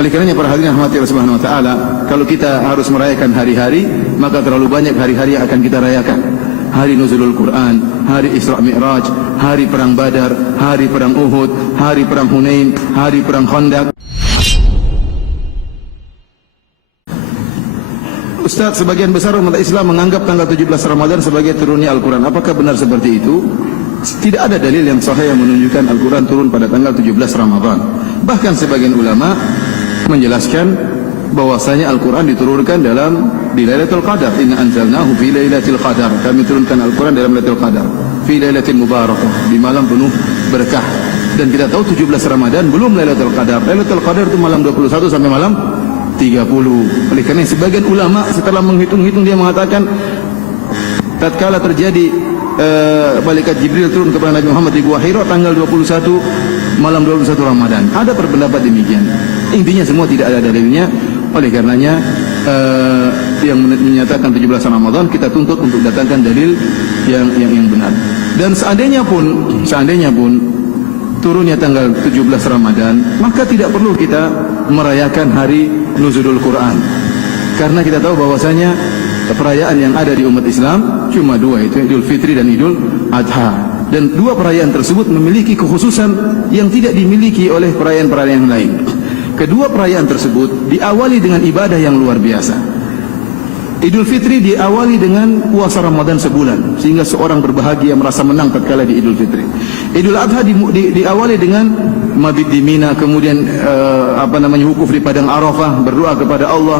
Oleh karenanya para hadirin rahmati Allah Subhanahu wa taala, kalau kita harus merayakan hari-hari, maka terlalu banyak hari-hari yang akan kita rayakan. Hari nuzulul Quran, hari Isra Mi'raj, hari perang Badar, hari perang Uhud, hari perang Hunain, hari perang Khandaq. Ustaz, sebagian besar umat Islam menganggap tanggal 17 Ramadan sebagai turunnya Al-Quran. Apakah benar seperti itu? Tidak ada dalil yang sahih yang menunjukkan Al-Quran turun pada tanggal 17 Ramadan. Bahkan sebagian ulama menjelaskan bahwasanya Al-Quran diturunkan di Lailatul Qadar. Inna anzalnahu fi Lailatul Qadar. Kami turunkan Al-Quran dalam Lailatul Qadar. Fi Lailatin Mubarakah, di malam penuh berkah. Dan kita tahu 17 Ramadan belum Lailatul Qadar. Lailatul Qadar itu malam 21 sampai malam 30. Oleh karena sebagian ulama setelah menghitung-hitung dia mengatakan tatkala terjadi malaikat Jibril turun kepada Nabi Muhammad di Gua Hira tanggal 21 malam 21 Ramadan. Ada pendapat demikian. Intinya semua tidak ada dalilnya. Oleh karenanya yang menyatakan 17 Ramadan kita tuntut untuk datangkan dalil yang benar. Dan seandainya pun turunnya tanggal 17 Ramadan, maka tidak perlu kita merayakan hari nuzulul Quran. Karena kita tahu bahwasanya perayaan yang ada di umat Islam cuma dua, itu Idul Fitri dan Idul Adha. Dan dua perayaan tersebut memiliki kekhususan yang tidak dimiliki oleh perayaan-perayaan yang lain. Kedua perayaan tersebut diawali dengan ibadah yang luar biasa. Idul Fitri diawali dengan puasa Ramadan sebulan, sehingga seorang berbahagia merasa menang tatkala di Idul Fitri. Idul Adha diawali dengan mabit di Mina, kemudian wukuf di padang Arafah, berdoa kepada Allah,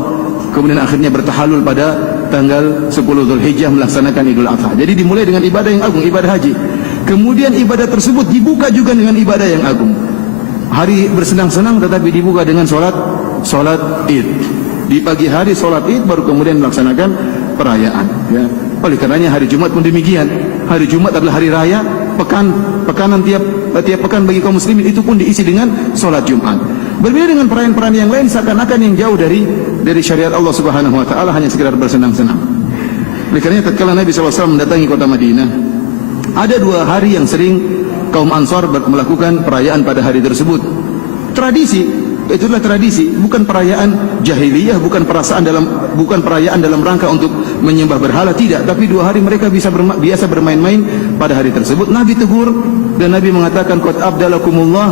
kemudian akhirnya bertahalul pada tanggal 10 Dzulhijjah melaksanakan Idul Adha. Jadi dimulai dengan ibadah yang agung, ibadah haji. Kemudian ibadah tersebut dibuka juga dengan ibadah yang agung. Hari bersenang-senang tetapi dibuka dengan solat Id. Di pagi hari solat Id, baru kemudian melaksanakan perayaan. Ya. Oleh karenanya hari Jumat pun demikian. Hari Jumat adalah hari raya, pekanan tiap pekan bagi kaum muslimin, itu pun diisi dengan solat Jumat. Berbeda dengan perayaan-perayaan yang lain, seakan-akan yang jauh dari syariat Allah Subhanahu Wa Taala, hanya sekedar bersenang-senang. Oleh karenanya tatkala Nabi SAW mendatangi kota Madinah, ada dua hari yang sering kaum Ansar melakukan perayaan pada hari tersebut. Tradisi. Itulah tradisi, bukan perayaan jahiliyah, bukan perayaan dalam rangka untuk menyembah berhala, tidak. Tapi dua hari mereka biasa bermain-main pada hari tersebut. Nabi tegur dan Nabi mengatakan, qad abdalakumullah,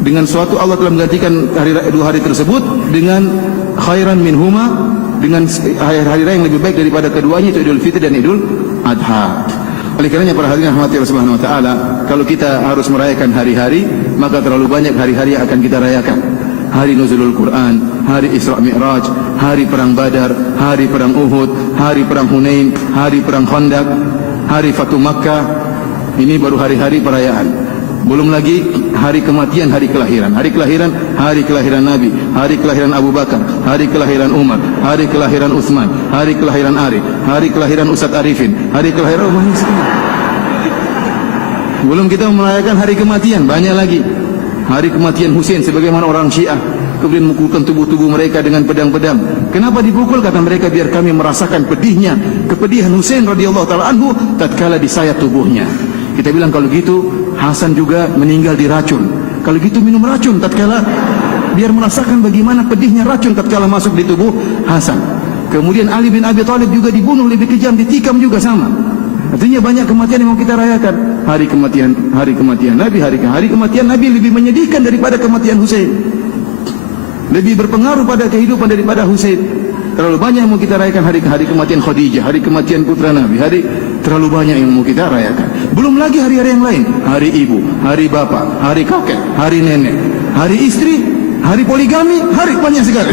dengan suatu Allah telah menggantikan dua hari tersebut dengan khairan minhuma, dengan hari raya yang lebih baik daripada keduanya, itu Idul Fitri dan Idul Adha. Oleh karenanya para hadirin rahmati Allah Subhanahu wa taala, kalau kita harus merayakan hari-hari, maka terlalu banyak hari-hari yang akan kita rayakan. Hari nuzulul Quran, hari Isra Mi'raj, hari perang Badar, hari perang Uhud, hari perang Hunain, hari perang Khandaq, hari Fatu Makkah. Ini baru hari-hari perayaan. Belum lagi hari kematian, hari kelahiran. Hari kelahiran Nabi, hari kelahiran Abu Bakar, hari kelahiran Umar, hari kelahiran Utsman, hari kelahiran Arif, hari kelahiran Ustadz Arifin, hari kelahiran banyak sekali. Belum kita merayakan hari kematian, banyak lagi. Hari kematian Husain sebagaimana orang Syiah, kemudian memukulkan tubuh-tubuh mereka dengan pedang-pedang. Kenapa dipukul? Kata mereka, biar kami merasakan kepedihan Husain radhiyallahu taala anhu tatkala disayat tubuhnya. Kita bilang kalau gitu Hasan juga meninggal diracun. Kalau gitu minum racun tatkala, biar merasakan bagaimana pedihnya racun tatkala masuk di tubuh Hasan. Kemudian Ali bin Abi Thalib juga dibunuh lebih kejam, ditikam juga sama. Artinya banyak kematian yang mau kita rayakan. Hari kematian Nabi, hari kematian Nabi lebih menyedihkan daripada kematian Husain. Lebih berpengaruh pada kehidupan daripada Husain. Terlalu banyak yang mau kita rayakan hari kematian Khadijah, hari kematian putra Nabi, terlalu banyak yang mau kita rayakan. Belum lagi hari-hari yang lain, hari ibu, hari bapak, hari kakek, hari nenek, hari istri, hari poligami, hari banyak sekali.